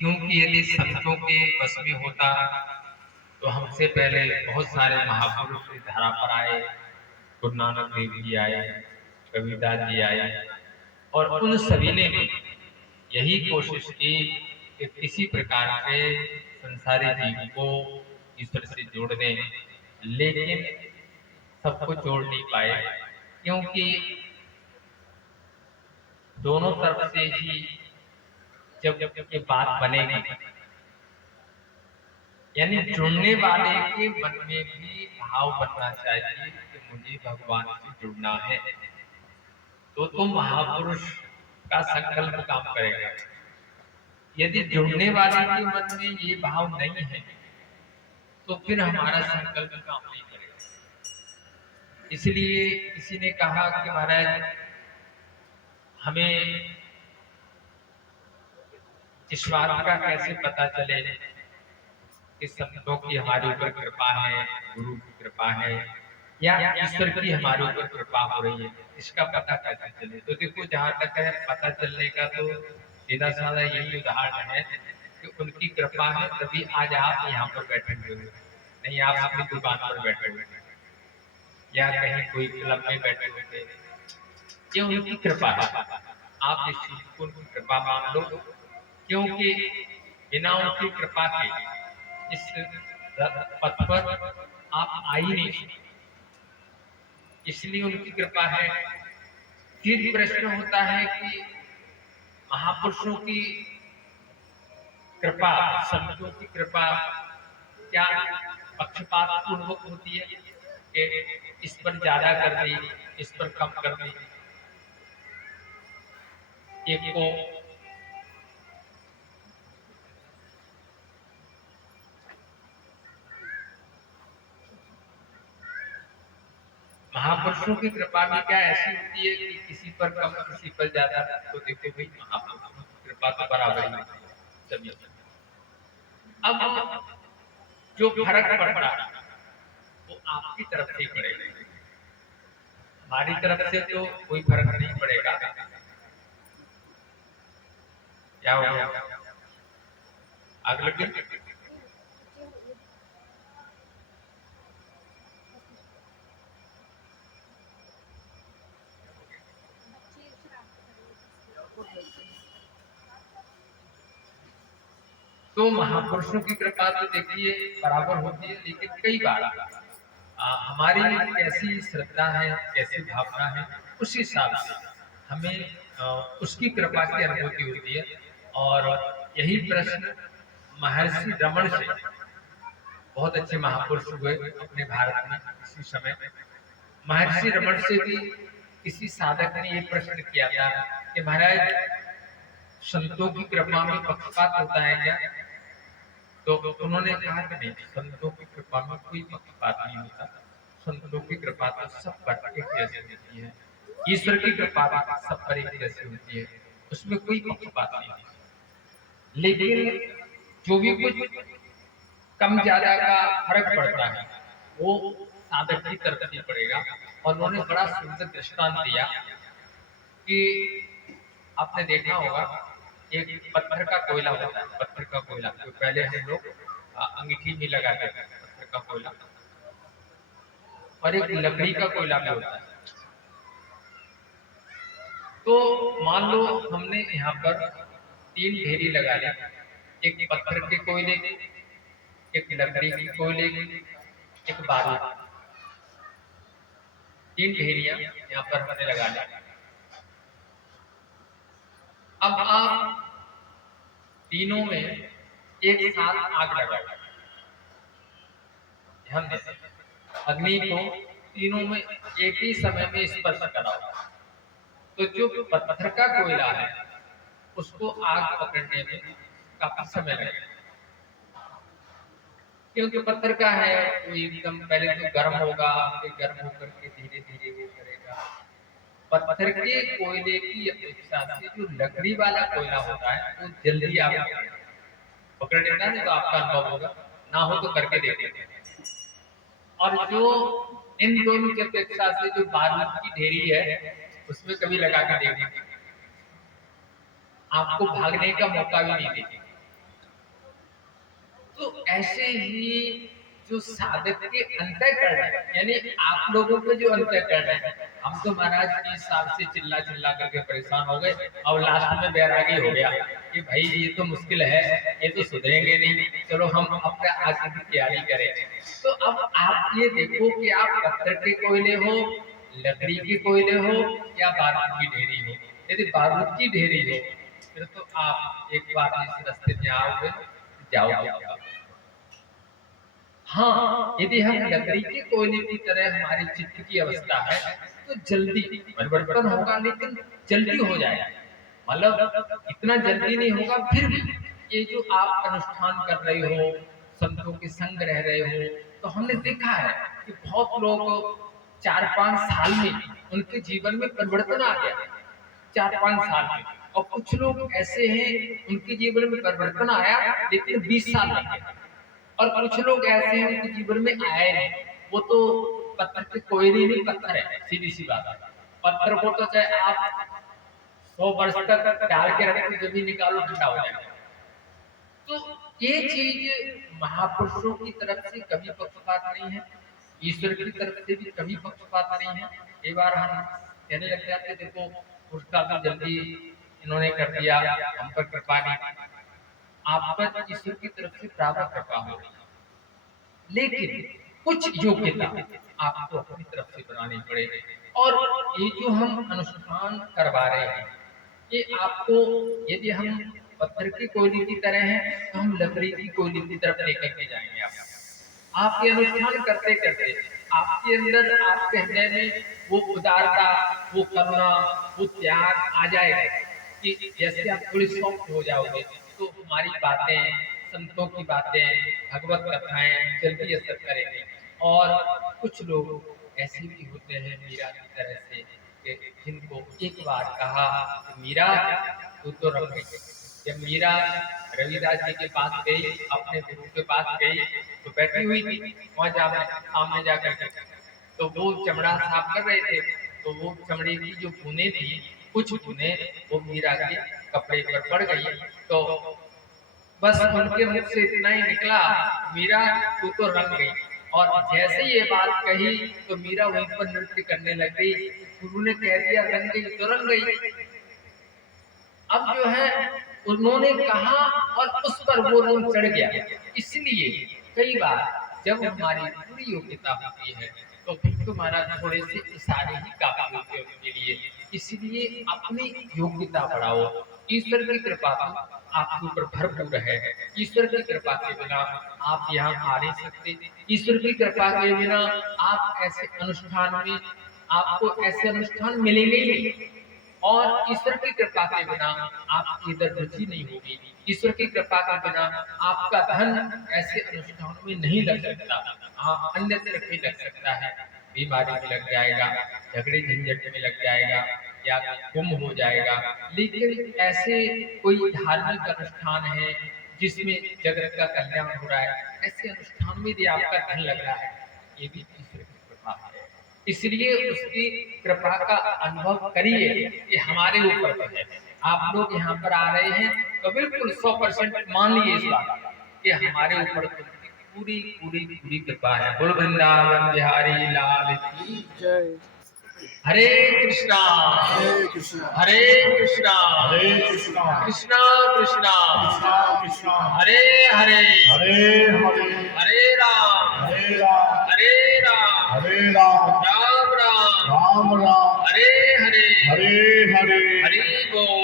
क्योंकि यदि संतों के बस में होता तो हमसे पहले बहुत सारे महापुरुष इस धरा पर आए। गुरु नानक देव जी आए, कबीरदास जी आए, और उन सभी ने भी यही कोशिश की कि किसी प्रकार से संसारी जीव को ईश्वर से जोड़ दें, लेकिन सबको जोड़ नहीं पाए, क्योंकि दोनों तरफ से ही जब ये बात बनेगी, यानी जुड़ने वाले के मन में भी भाव बनना चाहिए कि मुझे भगवान से जुड़ना है, तो महापुरुष का संकल्प काम करेगा। यदि जुड़ने वाले के मन में ये भाव नहीं है तो फिर हमारा संकल्प काम नहीं करेगा। इसलिए किसी ने कहा कि महाराज हमें इस बात का कैसे पता चले कि संतों की हमारे ऊपर कृपा है, गुरु की कृपा है, या ईश्वर की हमारे ऊपर कृपा हो रही है, इसका पता कैसे चले। तो देखो, जहां तक है पता चलने का, तो सीधा साधा यही उदाहरण है कि उनकी कृपा है तभी आज आप यहाँ पर बैठे हुए हो, नहीं आप अपनी दुकान पर बैठे हुए या कहीं कोई क्लब में बैठे हुए थे। ये उनकी कृपा है, आप इस चीज को उनकी कृपा मान लो, क्योंकि बिना उनकी कृपा के इस पथ पर आप आ ही नहीं सकते, इसलिए उनकी कृपा है। फिर प्रश्न होता है कि महापुरुषों की कृपा, संतों की कृपा क्या पक्षपात पूर्वक होती है कि इस पर ज्यादा कर दी, इस पर कम कर दी, एक को महापुरुषों की कृपा भी क्या ऐसी होती है कि किसी पर कम किसी पर ज्यादा। तो देखो भाई, महापुरुषों की कृपा तो बराबर ही सभी। अब जो फर्क पड़ता है वो आपकी तरफ से पड़ेगा, हमारी तरफ से तो कोई फर्क नहीं पड़ेगा। क्या हो गया, आग लग गई? तो महापुरुषों की कृपा तो देखिए बराबर होती है, लेकिन कई बार हमारी कैसी श्रद्धा है, कैसी भावना है, उस हिसाब से हमें उसकी कृपा की अनुभूति होती है। और यही प्रश्न महर्षि रमण से, बहुत अच्छे महापुरुष हुए अपने भारत में इसी समय, महर्षि रमण से भी किसी साधक ने ये प्रश्न किया था कि महाराज संतों की कृपा में पक्षपात होता है क्या? तो उन्होंने कहा कि नहीं, संतों की कृपा में कोई पक्षपात नहीं होता, संतों की कृपा तो सब पर एक जैसी होती है, ईश्वर की कृपा सब पर एक जैसी होती है, उसमें कोई पक्षपात नहीं है। लेकिन जो भी कुछ कम ज्यादा का फर्क पड़ता है वो साधक की तरफ से पड़ेगा। और उन्होंने बड़ा सुंदर दृष्टांत दिया कि आपने देखा होगा एक पत्थर का कोयला होता है, पत्थर का कोयला तो पहले हम लोग अंगीठी में लगाते थे, पत्थर का कोयला, और एक लकड़ी का कोयला भी होता है। तो मान लो हमने यहाँ पर 3 ढेरी लगा ली, एक पत्थर के कोयले की, एक लकड़ी की कोयले की, एक बारूद, 3 ढेरियां यहाँ पर हमने लगा ली। अब आप तीनों में एक साथ आग लगाओ, ध्यान दें, अग्नि को तीनों में एक ही समय में स्पर्श कराओ, तो जो पत्थर का कोयला है उसको आग पकड़ने में काफी समय लगेगा, क्योंकि पत्थर का है वो एकदम पहले तो गर्म होगा, फिर गर्म होकर के धीरे धीरे वो करेगा। पत्थर के कोयले की अपेक्षा से जो लकड़ी वाला कोयला होता है वो जल्दी आग पकड़ लेता है, तो आपका अनुभव होगा, ना हो तो करके देखिए। और जो इन दोनों की अपेक्षा से जो बारूद की ढेरी है उसमें कभी लगा के देखिए, आपको भागने का मौका भी नहीं देगी, तो ऐसे ही जो साधक के अंतःकरण है, यानी आप लोगों के जो अंतःकरण है, हम तो महाराज 20 साल से चिल्ला चिल्ला करके परेशान हो गए, और लास्ट में बैरागी हो गया कि भाई ये तो मुश्किल है, ये तो सुधरेंगे नहीं, चलो हम अपने आगे की तैयारी करें। तो अब आप ये देखो कि आप पत्थर के कोयले हो, लकड़ी के कोयले हो, या बारूद की ढेरी हो। यदि बारूद की ढेरी हो, फिर तो आप एक बार इस रास्ते में आओगे, जाओगे। हाँ, यदि हम लकड़ी के कोयले की तरह हमारी चित्त की अवस्था है, तो जल्दी परिवर्तन होगा, लेकिन जल्दी हो जाएगा। मतलब इतना जल्दी नहीं होगा, फिर भी ये जो आप अनुष्ठान कर रहे हो, संतों के संग रह रहे हो, तो हमने देखा है कि बहुत लोग 4-5 साल में उनके जीवन में परिवर्तन आ गया, 4-5 साल में। और कुछ लोग ऐसे हैं, उनके जीवन में परिवर्तन आया, लेकिन 20 साल लग गए। और कुछ लोग ऐसे हैं, उनके जीवन में आए नहीं, वो तो पत्थर के कोयले नहीं, पत्थर है, सीधी सी बात है। पत्थर को तो चाहे आप 100 वर्ष तक डाल के रखो, जब भी निकालो ठंडा हो जाएगा। तो ये चीज महापुरुषों की तरफ से कभी पक्षपात नहीं है, ईश्वर की तरफ से भी कभी पक्षपात नहीं है। एक बार हम कहने लग जाते, देखो उसका तो जल्दी इन्होंने कर दिया, हम पर कृपा नहीं। आप पर ईश्वर की तरफ से प्राप्त कृपा हो, लेकिन कुछ योग्यता आपको अपनी तरफ से बनानी पड़ेगी। और ये जो हम अनुष्ठान करवा रहे हैं, ये आपको, यदि हम पत्थर की कोयले की तरह हैं, तो हम लकड़ी की कोयले की तरफ लेकर के जाएंगे। आप ये अनुष्ठान करते करते आपके अंदर, आपके हृदय में वो उदारता, वो करुणा, वो त्याग आ जाएगा कि जैसे आप थोड़ी सॉफ्ट हो जाओगे, तो हमारी बातें, संतों की बातें, भगवत कथाएं जल्दी असर करेंगे। और कुछ लोग ऐसे भी होते हैं मीरा की तरह से, कि जिनको एक बार कहा कि मीरा तू तो रख गई। जब मीरा रविदास जी के पास गई, अपने गुरु के पास गई, तो बैठी हुई थी वहां सामने जाकर के, तो वो चमड़ा साफ कर रहे थे, तो वो चमड़े की जो बूंदें थी, कुछ बूंदें वो मीरा के कपड़े पर पड़ गई। तो बस उनके मुख से इतना ही निकला, मीरा तू तो रंग गई। और जैसे ये बात कही, तो मीरा वहीं पर नृत्य करने लग गई। गुरु ने कह दिया रंग गई तो रंग गई। अब जो है उन्होंने कहा, और उस पर वो रोल चढ़ गया। इसलिए कई बार जब हमारी पूरी योग्यता होती है, तो फिर तो महाराज थोड़े से इशारे ही काफी होते हैं उनके लिए। इसलिए अपनी योग्यता बढ़ाओ। ईश्वर की कृपा तो आपके ऊपर भरपूर है। ईश्वर की कृपा के बिना आप यहाँ आ नहीं सकते। ईश्वर की कृपा के बिना आप ऐसे अनुष्ठान में, आपको ऐसे अनुष्ठान मिलेंगे ही नहीं। और ईश्वर की कृपा के बिना आपकी इधर रुचि नहीं होगी। ईश्वर की कृपा के बिना आपका धन ऐसे अनुष्ठानों में नहीं लग सकता। हाँ, अन्यत्र भी लग सकता है, बीमारी में लग जाएगा, झगड़े झंझट में लग जाएगा, या गुम हो जाएगा। लेकिन ऐसे कोई धार्मिक अनुष्ठान है जिसमें जगत का कल्याण हो रहा है, ऐसे अनुष्ठान में यदि आपका धन लग रहा है, ये भी ईश्वर की कृपा है। इसलिए उसकी कृपा का अनुभव करिए कि हमारे ऊपर तो है। आप लोग यहाँ पर आ रहे हैं, तो बिल्कुल 100% मान लीजिए इस बात कि हमारे ऊपर तो पूरी पूरी पूरी कृपा है। बोल वृंदावन बिहारी लाल की जय। हरे कृष्णा हरे कृष्णा हरे कृष्णा हरे कृष्णा कृष्णा कृष्णा कृष्णा कृष्णा हरे हरे हरे हरे हरे राम हरे राम हरे राम हरे राम राम राम राम राम हरे हरे हरे हरे हरि बोल।